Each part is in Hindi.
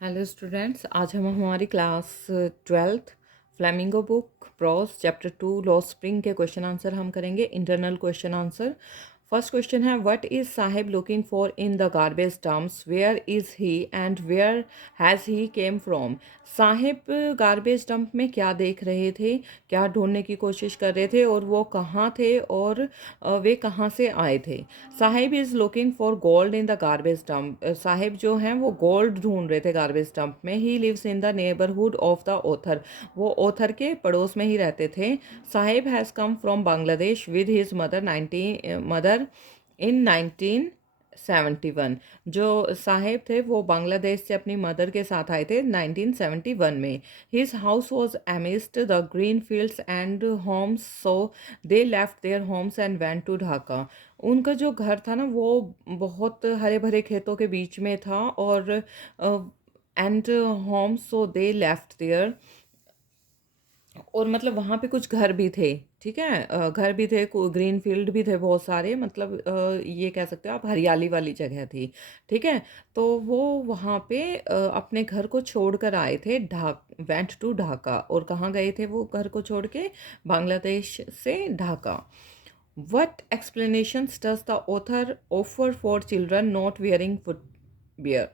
हेलो स्टूडेंट्स, आज हम हमारी class 12th flamingo book prose chapter 2 लॉ स्प्रिंग के क्वेश्चन आंसर हम करेंगे। Internal question answer. First question है, what is Saheb looking for in the garbage dumps, where is he and where has he came from. Saheb garbage dump में क्या देख रहे थे, क्या ढूंढने की कोशिश कर रहे थे और वो कहाँ थे और वे कहाँ से आए थे। Sahib is looking for gold in the garbage dump. Sahib जो हैं वो गोल्ड ढूंढ रहे थे गार्बेज डंप में। He lives in the neighbourhood of the author. वो ऑथर के पड़ोस में ही रहते थे। Sahib has come from Bangladesh with his mother in 1971। जो साहेब थे वो बांग्लादेश से अपनी मदर के साथ आए थे 1971 में। His house was amidst the green fields and homes, so they left their homes and went to Dhaka. उनका जो घर था ना वो बहुत हरे भरे खेतों के बीच में था और and homes, so they left there. और मतलब वहाँ पे कुछ घर भी थे। ठीक है, घर भी थे, ग्रीन फील्ड भी थे बहुत सारे, मतलब ये कह सकते हो आप हरियाली वाली जगह थी। ठीक है, तो वो वहाँ पे अपने घर को छोड़कर आए थे वेंट टू ढाका। और कहाँ गए थे वो घर को छोड़ के? बांग्लादेश से Dhaka. What explanations does the author offer for children not wearing footwear.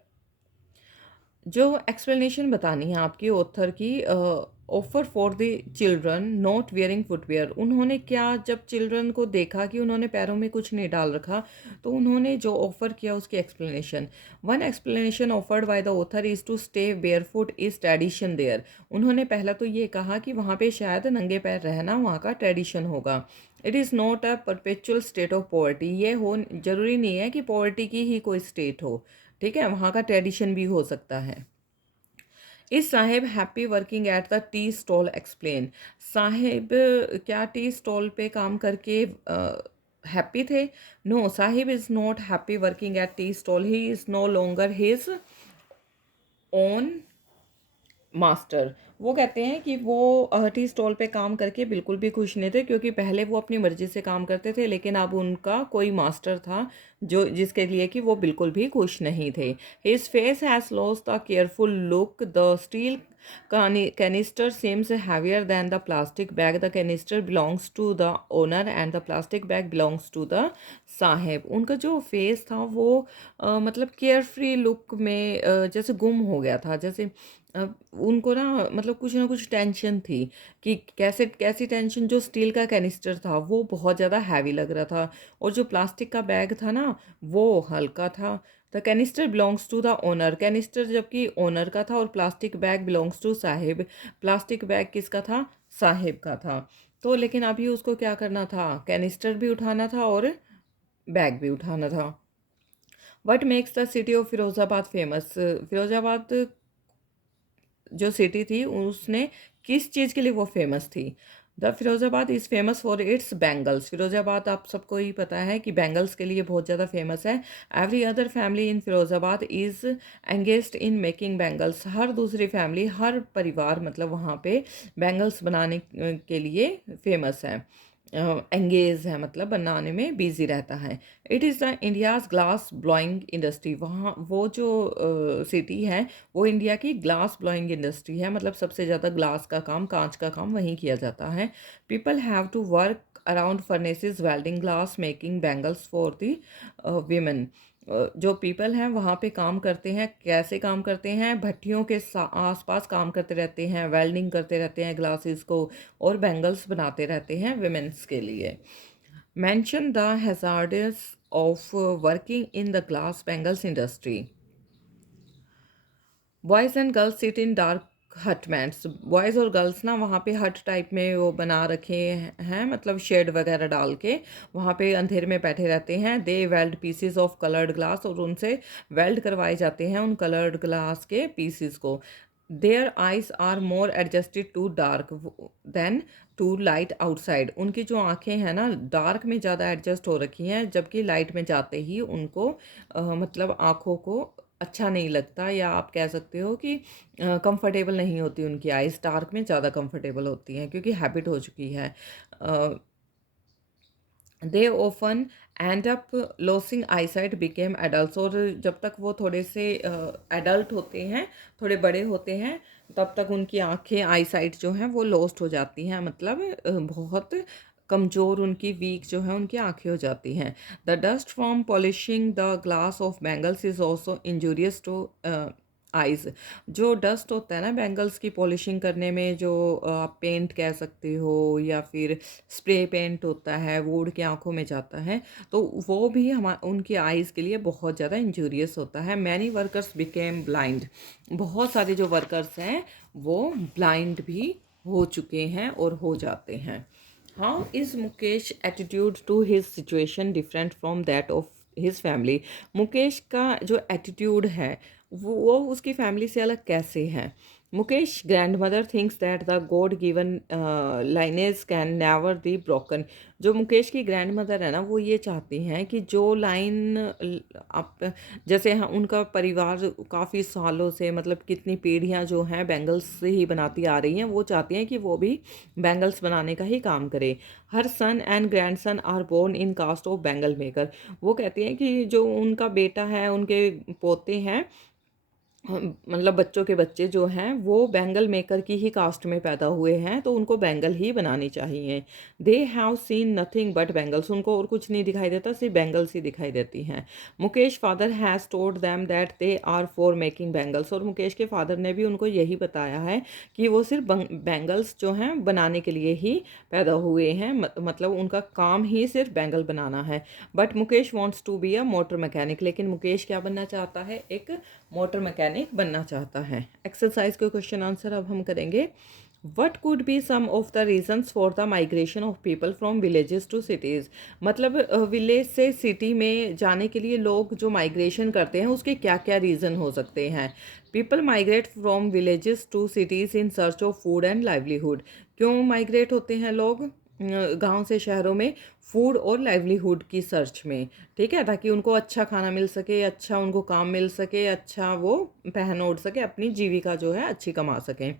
जो एक्सप्लेनेशन बतानी है आपकी ऑथर की, offer for the children not wearing footwear, उन्होंने क्या, जब चिल्ड्रन को देखा कि उन्होंने पैरों में कुछ नहीं डाल रखा, तो उन्होंने जो ऑफर किया उसकी explanation. One explanation offered by the author is to stay barefoot is tradition there. उन्होंने पहला तो ये कहा कि वहाँ पे शायद नंगे पैर रहना वहाँ का ट्रेडिशन होगा। It is not a perpetual state of poverty, ये हो जरूरी नहीं है कि पॉवर्टी की ही कोई स्टेट हो। ठीक है, वहाँ का ट्रेडिशन भी हो सकता है। Is Saheb happy working at the tea stall, explain. Saheb क्या टी स्टॉल पे काम करके हैप्पी थे? No, Saheb is not happy working at tea stall, he is no longer his own master. वो कहते हैं कि वो टी स्टॉल पे काम करके बिल्कुल भी खुश नहीं थे, क्योंकि पहले वो अपनी मर्जी से काम करते थे, लेकिन अब उनका कोई मास्टर था जो जिसके लिए कि वो बिल्कुल भी खुश नहीं थे। His face has lost the careful look, the steel canister seems heavier than the plastic bag, the canister belongs to the owner and the plastic bag belongs to the साहेब। उनका जो फेस था वो मतलब केयर फ्री लुक में जैसे गुम हो गया था, जैसे उनको मतलब कुछ ना कुछ टेंशन थी कि कैसे कैसी टेंशन। जो स्टील का कैनिस्टर था वो बहुत ज़्यादा हैवी लग रहा था और जो प्लास्टिक का बैग था ना वो हल्का था। The canister belongs to the owner, canister जबकि ओनर का था और plastic bag belongs to Sahib. Plastic bag किसका था? साहिब का था। तो लेकिन अभी उसको क्या करना था? कैनिस्टर भी उठाना था और बैग भी उठाना था। What makes the city of Firozabad famous, Firozabad जो सिटी थी उसने किस चीज़ के लिए वो फेमस थी? The Firozabad is famous for its bangles. Firozabad आप सबको ही पता है कि बैंगल्स के लिए बहुत ज़्यादा फेमस है। Every other family in Firozabad is engaged in making bangles. हर दूसरी फैमिली, हर परिवार मतलब वहाँ पे बैंगल्स बनाने के लिए फेमस है, एंगेज है, मतलब बनाने में बिजी रहता है। It is the India's glass blowing industry. वहाँ वो जो सिटी है वो इंडिया की ग्लास ब्लोइंग इंडस्ट्री है, मतलब सबसे ज़्यादा ग्लास का काम, कांच का काम वहीं किया जाता है। People have to work around furnaces welding glass making bangles for the women. जो पीपल हैं वहाँ पे काम करते हैं, कैसे काम करते हैं? भट्टियों के आसपास काम करते रहते हैं, वेल्डिंग करते रहते हैं ग्लासेस को और बैंगल्स बनाते रहते हैं विमेंस के लिए। Mention the hazards of working in the glass bangles industry. Boys and girls sit in dark hutments. Boys और गर्ल्स ना वहाँ पे हट टाइप में वो बना रखे हैं, मतलब शेड वगैरह डाल के वहाँ पे अंधेरे में बैठे रहते हैं। They weld pieces of coloured glass, और उनसे वेल्ड करवाए जाते हैं उन कलर्ड ग्लास के पीसीज को। Their eyes are more adjusted to dark than to light outside. उनकी जो आंखें हैं ना डार्क में ज़्यादा एडजस्ट हो रखी हैं, जबकि लाइट में जाते ही उनको मतलब आँखों को अच्छा नहीं लगता, या आप कह सकते हो कि कंफर्टेबल नहीं होती उनकी आइज़, डार्क में ज़्यादा कंफर्टेबल होती हैं क्योंकि हैबिट हो चुकी है। They often end up losing eyesight became adult, और जब तक वो थोड़े से एडल्ट होते हैं, थोड़े बड़े होते हैं, तब तक उनकी आंखें आईसाइट जो हैं वो लॉस्ट हो जाती हैं, मतलब बहुत कमज़ोर, उनकी वीक जो है उनकी आंखें हो जाती हैं। The dust from polishing the glass of bangles is also injurious to eyes. जो डस्ट होता है ना बैंगल्स की पॉलिशिंग करने में, जो आप पेंट कह सकते हो या फिर स्प्रे पेंट होता है, वो उड़ के आंखों में जाता है, तो वो भी हम उनकी आइज़ के लिए बहुत ज़्यादा इंजूरियस होता है। मैनी वर्कर्स बिकेम ब्लाइंड, बहुत सारे जो वर्कर्स हैं वो ब्लाइंड भी हो चुके हैं और हो जाते हैं। How is Mukesh attitude to his situation different from that of his family? Mukesh का जो एटीट्यूड है वो उसकी फैमिली से अलग कैसे है? Mukesh grand mother thinks that the God given lineage can never be broken. जो मुकेश की ग्रैंड मदर है ना, वो ये चाहती हैं कि जो लाइन आप, जैसे उनका परिवार काफ़ी सालों से, मतलब कितनी पीढ़ियाँ जो हैं बैंगल्स से ही बनाती आ रही हैं, वो चाहती हैं कि वो भी बैंगल्स बनाने का ही काम करे। हर son and grandson are born in caste of bangle maker. वो कहती हैं कि जो उनका बेटा है, उनके पोते हैं, मतलब बच्चों के बच्चे जो हैं वो बैंगल मेकर की ही कास्ट में पैदा हुए हैं, तो उनको बैंगल ही बनानी चाहिए। They have seen nothing but bangles, उनको और कुछ नहीं दिखाई देता, सिर्फ बैंगल्स ही दिखाई देती हैं। Mukesh father has told them that they are for making bangles, और मुकेश के फादर ने भी उनको यही बताया है कि वो सिर्फ बैंगल्स जो हैं बनाने के लिए ही पैदा हुए हैं, मतलब उनका काम ही सिर्फ बैंगल बनाना है। But Mukesh wants to be a motor mechanic, लेकिन मुकेश क्या बनना चाहता है? एक मोटर मैकेनिक बनना चाहता है। एक्सरसाइज के क्वेश्चन आंसर अब हम करेंगे। What could be some of the reasons for the migration of people from villages to cities? मतलब विलेज से सिटी में जाने के लिए लोग जो माइग्रेशन करते हैं उसके क्या क्या रीज़न हो सकते हैं? People migrate from villages to cities in search of food and livelihood. क्यों माइग्रेट होते हैं लोग गांव से शहरों में? फूड और लाइवलीहुड की सर्च में, ठीक है, ताकि उनको अच्छा खाना मिल सके, अच्छा उनको काम मिल सके, अच्छा वो पहन ओढ़ सके, अपनी जीविका जो है अच्छी कमा सकें।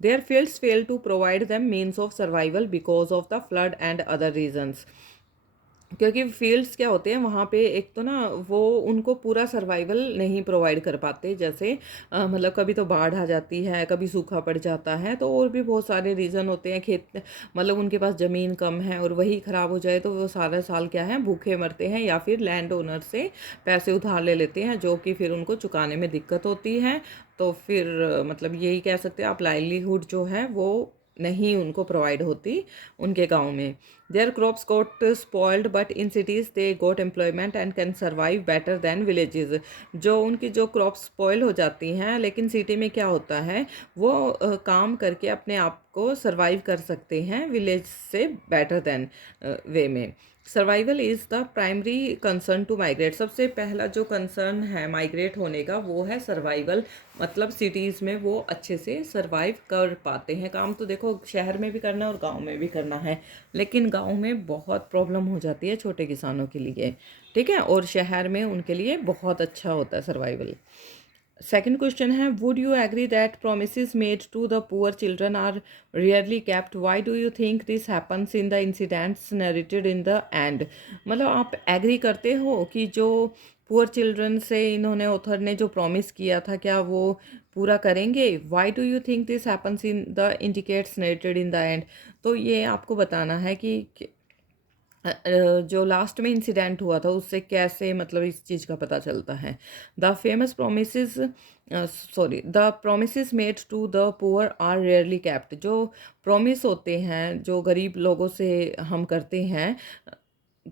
Their fields fail to provide them means of survival because of the flood and other reasons. क्योंकि फील्ड्स क्या होते हैं वहाँ पे, एक तो ना वो उनको पूरा सर्वाइवल नहीं प्रोवाइड कर पाते, जैसे मतलब कभी तो बाढ़ आ जाती है, कभी सूखा पड़ जाता है, तो और भी बहुत सारे रीज़न होते हैं। खेत, मतलब उनके पास ज़मीन कम है और वही ख़राब हो जाए तो वो सारा साल क्या है, भूखे मरते हैं, या फिर लैंड ओनर से पैसे उधार ले लेते हैं, जो कि फिर उनको चुकाने में दिक्कत होती है। तो फिर मतलब यही कह सकते हैं आप, लाइवलीहुड जो है वो नहीं उनको प्रोवाइड होती उनके गांव में। There crops got spoiled but in cities they got employment and can survive better than villages. जो उनकी जो क्रॉप्स स्पॉइल हो जाती हैं, लेकिन सिटी में क्या होता है, वो काम करके अपने आप को सर्वाइव कर सकते हैं विलेज से बेटर दैन वे में। Survival is the primary concern to migrate. सबसे पहला जो कंसर्न है माइग्रेट होने का वो है सर्वाइवल, मतलब सिटीज़ में वो अच्छे से सर्वाइव कर पाते हैं। काम तो देखो शहर में भी करना है और गांव में भी करना है, लेकिन गांव में बहुत प्रॉब्लम हो जाती है छोटे किसानों के लिए, ठीक है, और शहर में उनके लिए बहुत अच्छा होता है सर्वाइवल। सेकंड क्वेश्चन है, would you agree that promise made to the poor children are rarely kept? Why do you think this happens in the incidents narrated in the end? मतलब आप एग्री करते हो कि जो पुअर चिल्ड्रन से इन्होंने, ऑथर ने जो प्रॉमिस किया था, क्या वो पूरा करेंगे? Y do you think this happens in the indicates narrated in the and? तो ये आपको बताना है कि जो लास्ट में इंसिडेंट हुआ था उससे कैसे, मतलब इस चीज़ का पता चलता है। The famous promise, the promise made to the poor are rarely kept. जो प्रॉमिस होते हैं जो गरीब लोगों से हम करते हैं,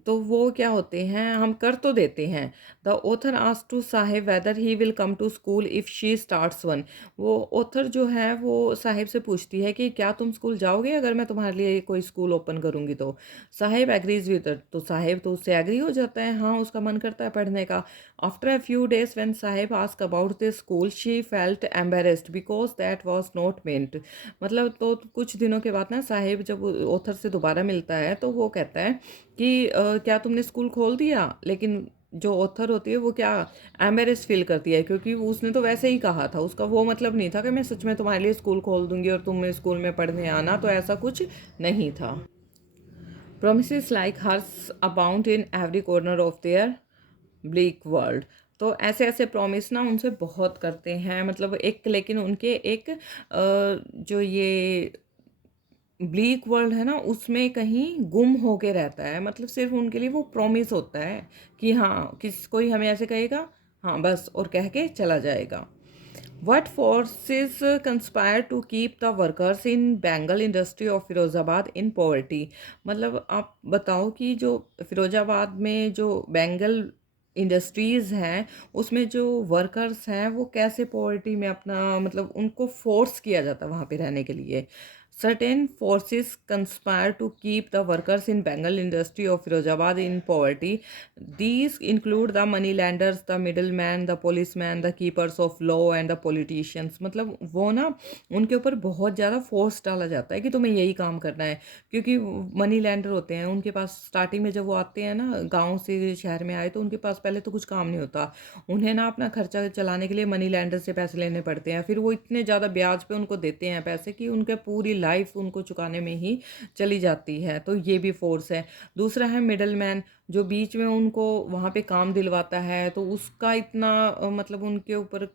तो वो क्या होते हैं, हम कर तो देते हैं। The author ask to Sahib whether he will come to school if she starts one. वो ऑथर जो है वो साहिब से पूछती है कि क्या तुम स्कूल जाओगे अगर मैं तुम्हारे लिए कोई स्कूल ओपन करूँगी तो? साहिब एग्रीज विद इट, तो साहिब तो उससे एग्री हो जाता है, हाँ उसका मन करता है पढ़ने का। After a few days when Sahib ask about the school she felt embarrassed because that was not meant. मतलब तो कुछ दिनों के बाद ना साहिब जब ऑथर से दोबारा मिलता है तो वो कहता है कि क्या तुमने स्कूल खोल दिया? लेकिन जो ऑथर होती है वो क्या, एम्बेरेस फील करती है, क्योंकि उसने तो वैसे ही कहा था, उसका वो मतलब नहीं था कि मैं सच में तुम्हारे लिए स्कूल खोल दूंगी और तुम स्कूल में पढ़ने आना, तो ऐसा कुछ नहीं था। Promises like hers abound in every corner of their bleak world. तो ऐसे ऐसे प्रॉमिस ना उनसे बहुत करते हैं, मतलब एक, लेकिन उनके एक जो ये ब्लीक वर्ल्ड है ना उसमें कहीं गुम होके रहता है, मतलब सिर्फ उनके लिए वो प्रॉमिस होता है कि हाँ किस कोई हमें ऐसे कहेगा, हाँ बस, और कह के चला जाएगा। What forces conspire to keep the workers in Bengal industry of Firozabad in poverty? मतलब आप बताओ कि जो फिरोज़ाबाद में जो बेंगल इंडस्ट्रीज़ हैं उसमें जो वर्कर्स हैं वो कैसे पॉवर्टी में अपना, मतलब उनको फोर्स किया जाता है वहाँ पे रहने के लिए। Certain forces conspire to keep the workers in Bengal industry of Firozabad in poverty. These include the money lenders, the middleman, the policeman, the keepers of law and the politicians. मतलब वो ना उनके ऊपर बहुत ज़्यादा फोर्स डाला जाता है कि तुम्हें यही काम करना है, क्योंकि मनी लैंडर होते हैं, उनके पास स्टार्टिंग में जब वो आते हैं ना गांव से शहर में आए तो उनके पास पहले तो कुछ काम नहीं होता, उन्हें ना अपना खर्चा चलाने के लिए मनी लैंडर से पैसे लेने पड़ते हैं, फिर वो इतने ज़्यादा ब्याज पे उनको देते हैं पैसे कि उनके पूरी लाइफ उनको चुकाने में ही चली जाती है, तो ये भी फोर्स है। दूसरा है मिडल मैन, जो बीच में उनको वहाँ पे काम दिलवाता है, तो उसका इतना मतलब उनके ऊपर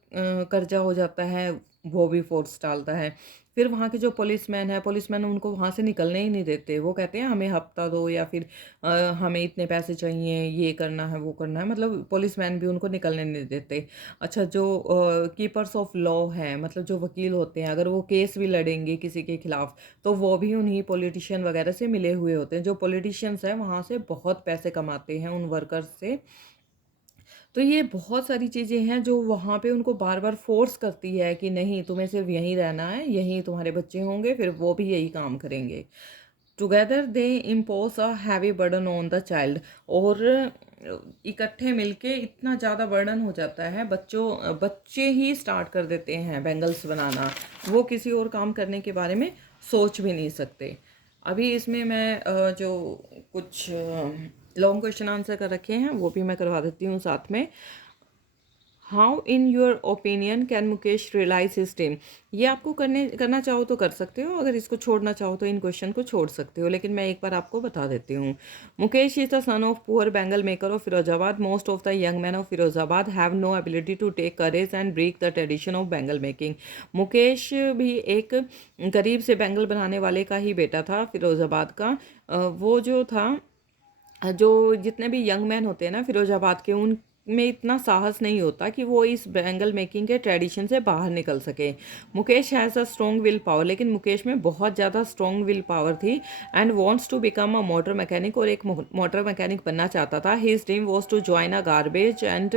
कर्जा हो जाता है, वो भी फोर्स डालता है। फिर वहाँ के जो पुलिसमैन है, पुलिसमैन उनको वहाँ से निकलने ही नहीं देते, वो कहते हैं हमें हफ्ता दो या फिर हमें इतने पैसे चाहिए, ये करना है वो करना है, मतलब पुलिसमैन भी उनको निकलने नहीं देते। अच्छा, जो कीपर्स ऑफ लॉ हैं, मतलब जो वकील होते हैं, अगर वो केस भी लड़ेंगे किसी के खिलाफ तो वो भी उन्हीं पॉलिटिशियन वगैरह से मिले हुए होते हैं। जो पॉलिटिशियंस हैं वहाँ से बहुत पैसे कमाते हैं उन वर्कर्स से। तो ये बहुत सारी चीज़ें हैं जो वहाँ पे उनको बार बार फोर्स करती है कि नहीं तुम्हें सिर्फ यहीं रहना है, यहीं तुम्हारे बच्चे होंगे, फिर वो भी यही काम करेंगे। Together they impose a heavy burden on the child, और इकट्ठे मिलके इतना ज़्यादा बर्डन हो जाता है, बच्चे ही स्टार्ट कर देते हैं बैंगल्स बनाना, वो किसी और काम करने के बारे में सोच भी नहीं सकते। अभी इसमें मैं जो कुछ लॉन्ग क्वेश्चन आंसर कर रखे हैं वो भी मैं करवा देती हूँ साथ में। How in your opinion can Mukesh realise his dream? ये आपको करना चाहो तो कर सकते हो, अगर इसको छोड़ना चाहो तो इन क्वेश्चन को छोड़ सकते हो, लेकिन मैं एक बार आपको बता देती हूँ। Mukesh is the son of poor bangle maker of Firozabad. Most of the young man of Firozabad have no ability to take courage and break the tradition of bangle making. Mukesh भी एक गरीब से बेंगल बनाने वाले का ही बेटा था, फिरोजाबाद का। वो जो था, जो जितने भी यंग मैन होते हैं ना फिरोजाबाद के, उन में इतना साहस नहीं होता कि वो इस बैंगल मेकिंग के ट्रेडिशन से बाहर निकल सके। Mukesh has a strong will power, लेकिन मुकेश में बहुत ज़्यादा स्ट्रॉन्ग विल पावर थी, and wants to become a motor mechanic, और एक मोटर मैकेनिक बनना चाहता था। His dream was to join a garbage and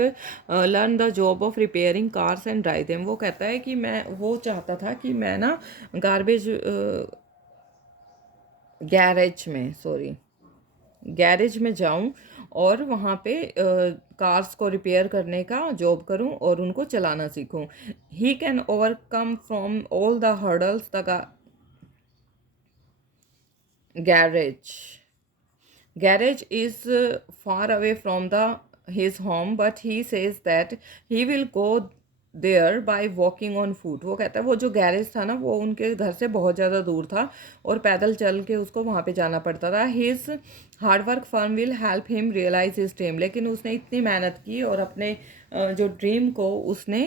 learn the job of repairing cars and drive them. वो कहता है कि वो चाहता था कि मैं ना गार्बेज गैरेज में जाऊं और वहाँ पे कार्स को रिपेयर करने का जॉब करूं और उनको चलाना सीखूं। He can overcome from all the hurdles the garage Garage is far away from the his home, but he says that he will go there by walking on foot. वो कहता है वो जो गैरेज था ना वो उनके घर से बहुत ज़्यादा दूर था और पैदल चल के उसको वहाँ पे जाना पड़ता था। His hard work firm will help him realise his dream, लेकिन उसने इतनी मेहनत की और अपने जो ड्रीम को उसने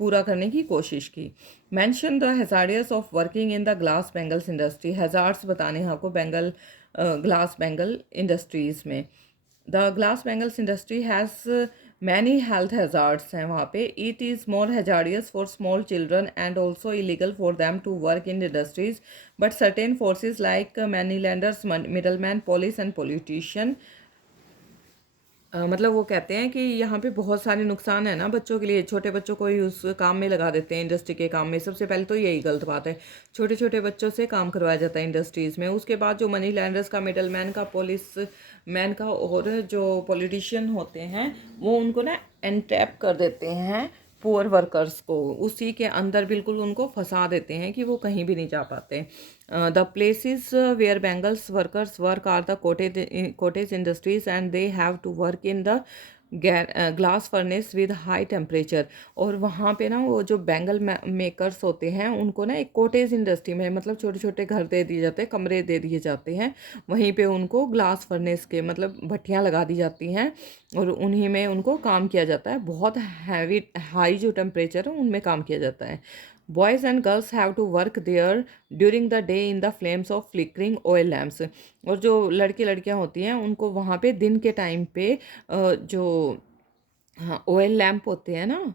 पूरा करने की कोशिश की। Mention the hazards of working in the glass bangles industry. Hazards बताने हैं आपको बेंगल ग्लास बेंगल इंडस्ट्रीज़ में। The glass bangles industry has many health hazards हैं वहाँ पे। It is more hazardous for small children and also illegal for them to work in industries, but certain forces like money lenders, middle man, police and politician, मतलब वो कहते हैं कि यहाँ पे बहुत सारे नुकसान है ना बच्चों के लिए, छोटे बच्चों को ही उस काम में लगा देते हैं, इंडस्ट्री के काम में। सबसे पहले तो यही गलत बात है, छोटे छोटे बच्चों से काम करवाया जाता है इंडस्ट्रीज़ में। उसके बाद जो मनी लैंडर्स का, मिडल मैन का, पुलिस मैन का और जो पॉलिटिशियन होते हैं वो उनको ना एनट्रैप कर देते हैं पुअर वर्कर्स को, उसी के अंदर बिल्कुल उनको फंसा देते हैं कि वो कहीं भी नहीं जा पाते। The places where bangles workers work are the cottage industries and they have to work in the glass furnace with high temperature. और वहाँ पे ना वो जो बैंगल मेकर्स होते हैं उनको ना एक कॉटेज इंडस्ट्री में, मतलब छोटे छोटे घर दे दिए जाते हैं, कमरे दे दिए जाते हैं, वहीं पे उनको ग्लास फर्नेस के मतलब भट्टियाँ लगा दी जाती हैं और उन्हीं में उनको काम किया जाता है। बहुत हैवी हाई जो टेम्परेचर है उनमें काम किया जाता है। Boys and girls have to work there during the day in the flames of flickering oil lamps. और जो लड़के लड़कियां होती हैं उनको वहाँ पे दिन के टाइम पे जो हाँ ऑयल लैम्प होते हैं ना,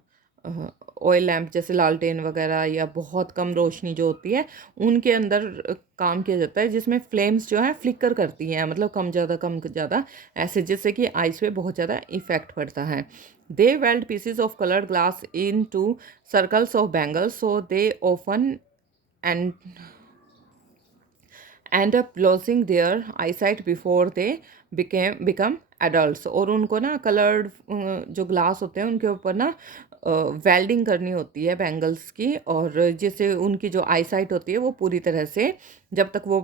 ऑयल लैम्प जैसे लालटेन वगैरह या बहुत कम रोशनी जो होती है उनके अंदर काम किया जाता है, जिसमें फ्लेम्स जो है फ्लिकर करती हैं, मतलब कम ज़्यादा ऐसे, जिससे कि आइस पे बहुत ज़्यादा इफेक्ट पड़ता है। They weld pieces of coloured glass into circles of bangles so they often end end up losing their eyesight before they become adults। और उनको ना कलर्ड जो ग्लास होते हैं उनके ऊपर ना वेल्डिंग करनी होती है बैंगल्स की, और जिससे उनकी जो आईसाइट होती है वो पूरी तरह से, जब तक वो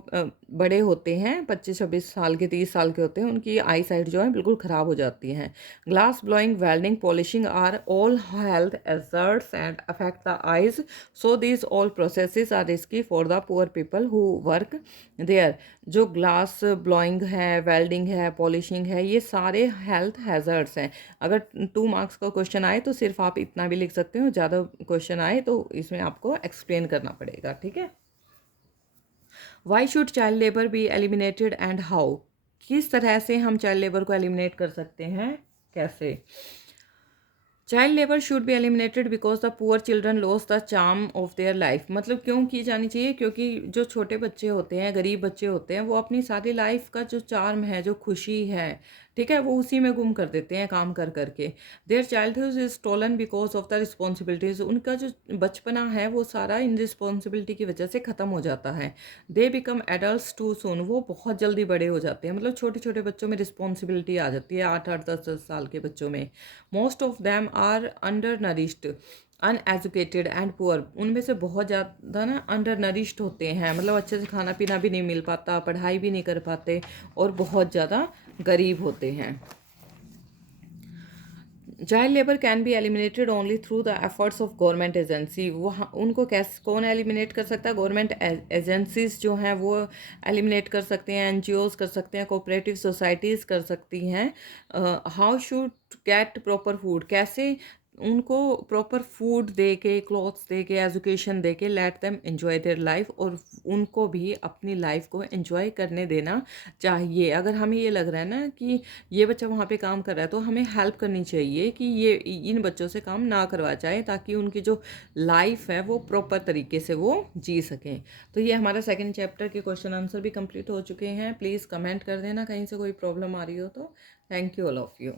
बड़े होते हैं 25-26 साल के 30 साल के होते हैं, उनकी आईसाइट जो है बिल्कुल ख़राब हो जाती है। Glass blowing welding polishing are all health hazards and affect the eyes, so these all processes are risky for the poor people who work there. जो ग्लास ब्लोइंग है, वेल्डिंग है, पॉलिशिंग है, ये सारे हेल्थ हैज़र्ड्स हैं। अगर 2 मार्क्स का क्वेश्चन आए तो सिर्फ आप इतना भी लिख सकते हो, ज़्यादा क्वेश्चन आए तो इसमें आपको एक्सप्लेन करना पड़ेगा, ठीक है। Why should child labour be eliminated and how. किस तरह से हम चाइल्ड लेबर को एलिमिनेट कर सकते हैं, कैसे। Child labour should be eliminated because the poor children loss the charm of their life. मतलब क्यों की जानी चाहिए, क्योंकि जो छोटे बच्चे होते हैं, गरीब बच्चे होते हैं, वो अपनी सारी लाइफ का जो चार्म है, जो खुशी है, ठीक है, वो उसी में गुम कर देते हैं काम कर करके। Their childhood is stolen because of the responsibilities. उनका जो बचपना है वो सारा इन रिस्पॉन्सिबिलिटी की वजह से ख़त्म हो जाता है। They become adult too soon. वो बहुत जल्दी बड़े हो जाते हैं, मतलब छोटे छोटे बच्चों में रिस्पॉन्सिबिलिटी आ जाती है, 8-8 10-10 साल के बच्चों में। Most of them are undernourished uneducated and poor. उनमें से बहुत ज़्यादा ना अंडर नरिश्ड होते हैं, मतलब अच्छे से खाना पीना भी नहीं मिल पाता, पढ़ाई भी नहीं कर पाते और बहुत ज़्यादा गरीब होते हैं। Child labour can be eliminated only through the efforts of government agency. वो उनको कैसे कौन एलिमिनेट कर सकता है, गवर्नमेंट एजेंसीज जो हैं वो एलिमिनेट कर सकते हैं, एनजीओज कर सकते हैं, कोऑपरेटिव सोसाइटीज़ कर सकती हैं। How should get proper food. कैसे उनको प्रॉपर फूड दे के, क्लॉथ्स दे के, एजुकेशन दे के, let them enjoy their life. और उनको भी अपनी लाइफ को एन्जॉय करने देना चाहिए। अगर हमें ये लग रहा है ना कि ये बच्चा वहाँ पे काम कर रहा है तो हमें हेल्प करनी चाहिए कि ये इन बच्चों से काम ना करवा जाए, ताकि उनकी जो लाइफ है वो प्रॉपर तरीके से वो जी सकें। तो ये हमारा सेकंड चैप्टर के क्वेश्चन आंसर भी कंप्लीट हो चुके हैं। प्लीज़ कमेंट कर देना कहीं से कोई प्रॉब्लम आ रही हो तो। Thank you all of you.